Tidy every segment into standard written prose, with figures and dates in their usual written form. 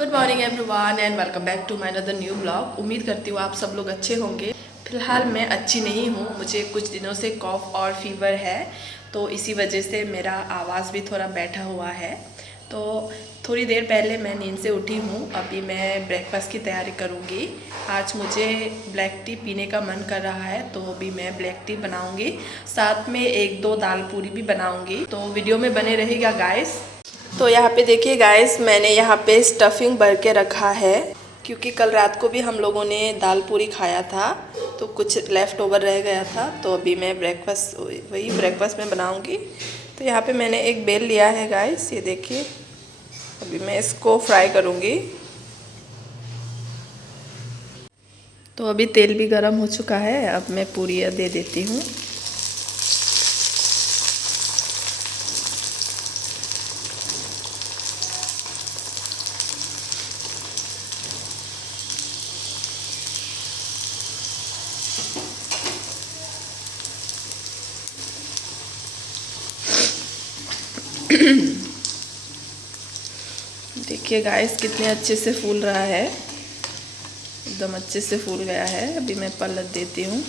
Good morning everyone and welcome back to my another new blog. उम्मीद करती हूँ आप सब लोग अच्छे होंगे। फ़िलहाल मैं अच्छी नहीं हूँ, मुझे कुछ दिनों से कॉफ़ और फीवर है, तो इसी वजह से मेरा आवाज़ भी थोड़ा बैठा हुआ है। तो थोड़ी देर पहले मैं नींद से उठी हूँ, अभी मैं ब्रेकफास्ट की तैयारी करूँगी। आज मुझे ब्लैक टी पीने का मन कर रहा है, तो अभी मैं ब्लैक टी बनाऊँगी, साथ में एक दो दाल पूरी भी बनाऊँगी। तो वीडियो में बने रहेगा गाइस। तो यहाँ पे देखिए गाइस, मैंने यहाँ पे स्टफिंग भर के रखा है, क्योंकि कल रात को भी हम लोगों ने दाल पूरी खाया था, तो कुछ लेफ़्ट ओवर रह गया था। तो अभी मैं वही ब्रेकफास्ट में बनाऊंगी। तो यहाँ पे मैंने एक बेल लिया है गाइस, ये देखिए। अभी मैं इसको फ्राई करूँगी। तो अभी तेल भी गर्म हो चुका है, अब मैं पूरियाँ दे देती हूँ। देखिए गाइस, कितने अच्छे से फूल रहा है, एकदम अच्छे से फूल गया है। अभी मैं पलट देती हूँ।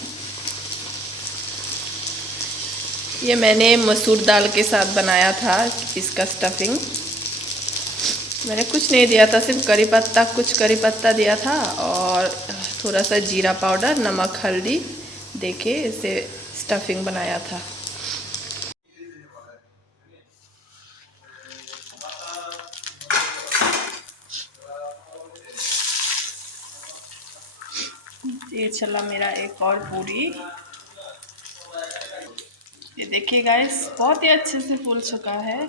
ये मैंने मसूर दाल के साथ बनाया था इसका स्टफिंग। मैंने कुछ नहीं दिया था, सिर्फ करी पत्ता, कुछ करी पत्ता दिया था और थोड़ा सा जीरा पाउडर, नमक, हल्दी देके इसे स्टफिंग बनाया था। ये चला मेरा एक और पूरी। ये देखिए गाइस, बहुत ही अच्छे से फूल चुका है।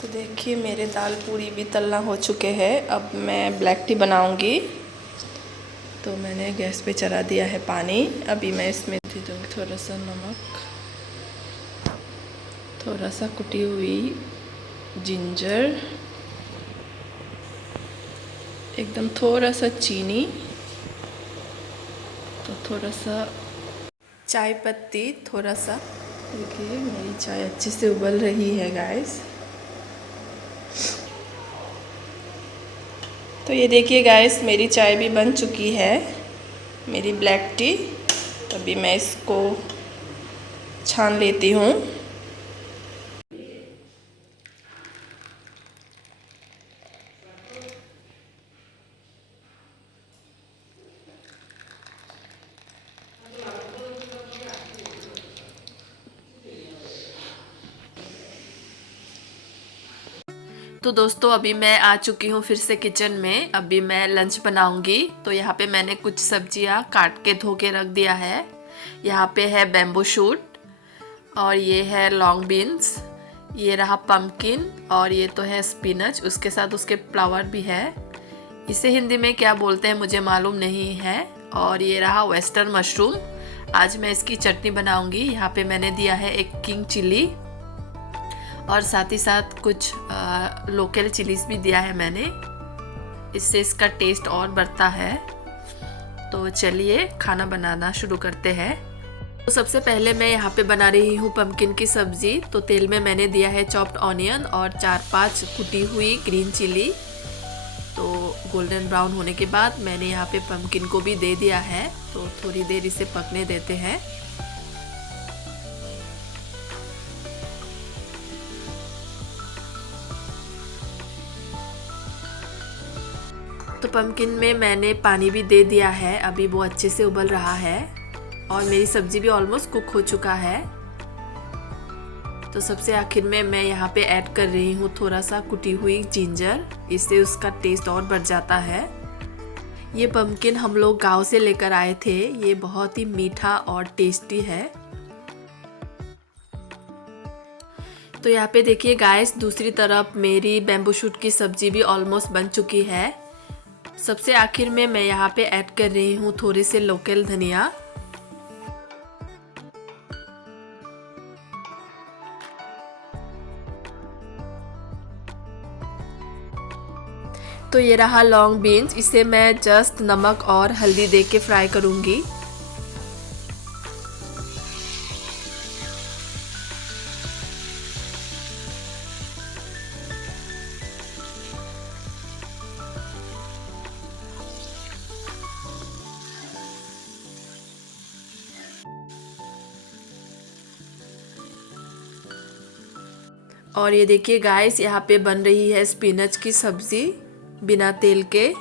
तो देखिए मेरे दाल पूरी भी तलना हो चुके हैं। अब मैं ब्लैक टी बनाऊंगी। तो मैंने गैस पे चढ़ा दिया है पानी। अभी मैं इसमें दे दूँगी थोड़ा सा नमक, थोड़ा सा कुटी हुई जिंजर, एकदम थोड़ा सा चीनी, तो थोड़ा सा चाय पत्ती, थोड़ा सा। देखिए मेरी चाय अच्छे से उबल रही है गाइस। तो ये देखिए गाइस, मेरी चाय भी बन चुकी है, मेरी ब्लैक टी। अभी मैं इसको छान लेती हूँ। तो दोस्तों, अभी मैं आ चुकी हूँ फिर से किचन में। अभी मैं लंच बनाऊंगी। तो यहाँ पे मैंने कुछ सब्जियाँ काट के धो के रख दिया है। यहाँ पे है बैम्बू शूट, और ये है लॉन्ग बीन्स, ये रहा पम्पकिन, और ये तो है स्पिनच, उसके साथ उसके फ्लावर भी है। इसे हिंदी में क्या बोलते हैं मुझे मालूम नहीं है। और ये रहा वेस्टर्न मशरूम, आज मैं इसकी चटनी बनाऊंगी। यहाँ पे मैंने दिया है एक किंग चिली, और साथ ही साथ कुछ लोकल चिलीज भी दिया है मैंने, इससे इसका टेस्ट और बढ़ता है। तो चलिए खाना बनाना शुरू करते हैं। तो सबसे पहले मैं यहाँ पे बना रही हूँ पम्पकिन की सब्ज़ी। तो तेल में मैंने दिया है चॉप्ड ऑनियन और 4-5 कुटी हुई ग्रीन चिली। तो गोल्डन ब्राउन होने के बाद मैंने यहाँ पे पम्पकिन को भी दे दिया है। तो थोड़ी देर इसे पकने देते हैं। तो पम्पकिन में मैंने पानी भी दे दिया है, अभी वो अच्छे से उबल रहा है, और मेरी सब्जी भी ऑलमोस्ट कुक हो चुका है। तो सबसे आखिर में मैं यहाँ पे ऐड कर रही हूँ थोड़ा सा कुटी हुई जिंजर, इससे उसका टेस्ट और बढ़ जाता है। ये पम्पकिन हम लोग गांव से लेकर आए थे, ये बहुत ही मीठा और टेस्टी है। तो यहाँ पे देखिए गाइस, दूसरी तरफ मेरी बैम्बू शूट की सब्जी भी ऑलमोस्ट बन चुकी है। सबसे आखिर में मैं यहाँ पे ऐड कर रही हूँ थोड़े से लोकल धनिया। तो ये रहा लॉन्ग बीन्स, इसे मैं जस्ट नमक और हल्दी दे के फ्राई करूँगी। और ये देखिए गाइस, यहाँ पे बन रही है स्पिनच की सब्जी बिना तेल के।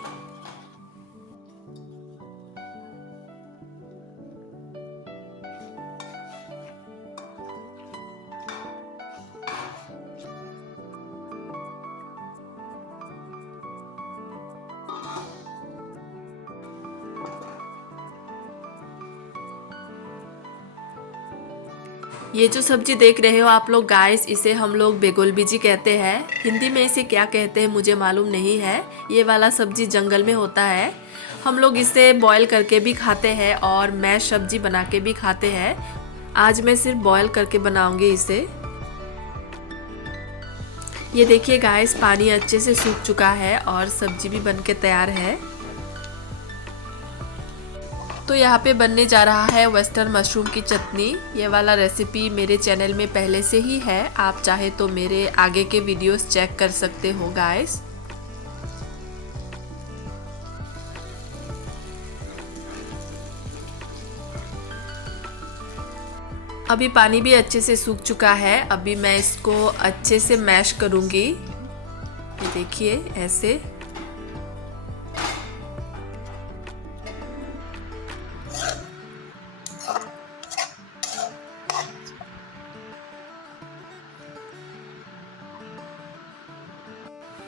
ये जो सब्जी देख रहे हो आप लोग गाइस, इसे हम लोग बेगोल बीजी कहते हैं। हिंदी में इसे क्या कहते हैं मुझे मालूम नहीं है। ये वाला सब्जी जंगल में होता है। हम लोग इसे बॉईल करके भी खाते हैं और मैश सब्जी बना के भी खाते हैं। आज मैं सिर्फ बॉईल करके बनाऊंगी इसे। ये देखिए गाइस, पानी अच्छे से सूख चुका है और सब्जी भी बन के तैयार है। तो यहाँ पे बनने जा रहा है वेस्टर्न मशरूम की चटनी। ये वाला रेसिपी मेरे चैनल में पहले से ही है, आप चाहे तो मेरे आगे के वीडियोस चेक कर सकते हो गाइस। अभी पानी भी अच्छे से सूख चुका है। अभी मैं इसको अच्छे से मैश करूँगी। ये देखिए ऐसे।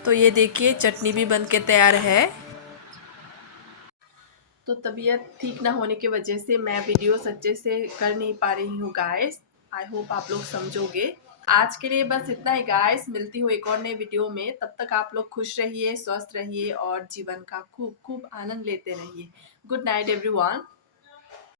तो ये देखिए चटनी भी बन के तैयार है। तो तबीयत ठीक ना होने की वजह से मैं वीडियोस अच्छे से कर नहीं पा रही हूँ गाइस। आई होप आप लोग समझोगे। आज के लिए बस इतना ही गाइस। मिलती हूँ एक और नए वीडियो में। तब तक आप लोग खुश रहिए, स्वस्थ रहिए और जीवन का खूब खूब आनंद लेते रहिए। Good night everyone.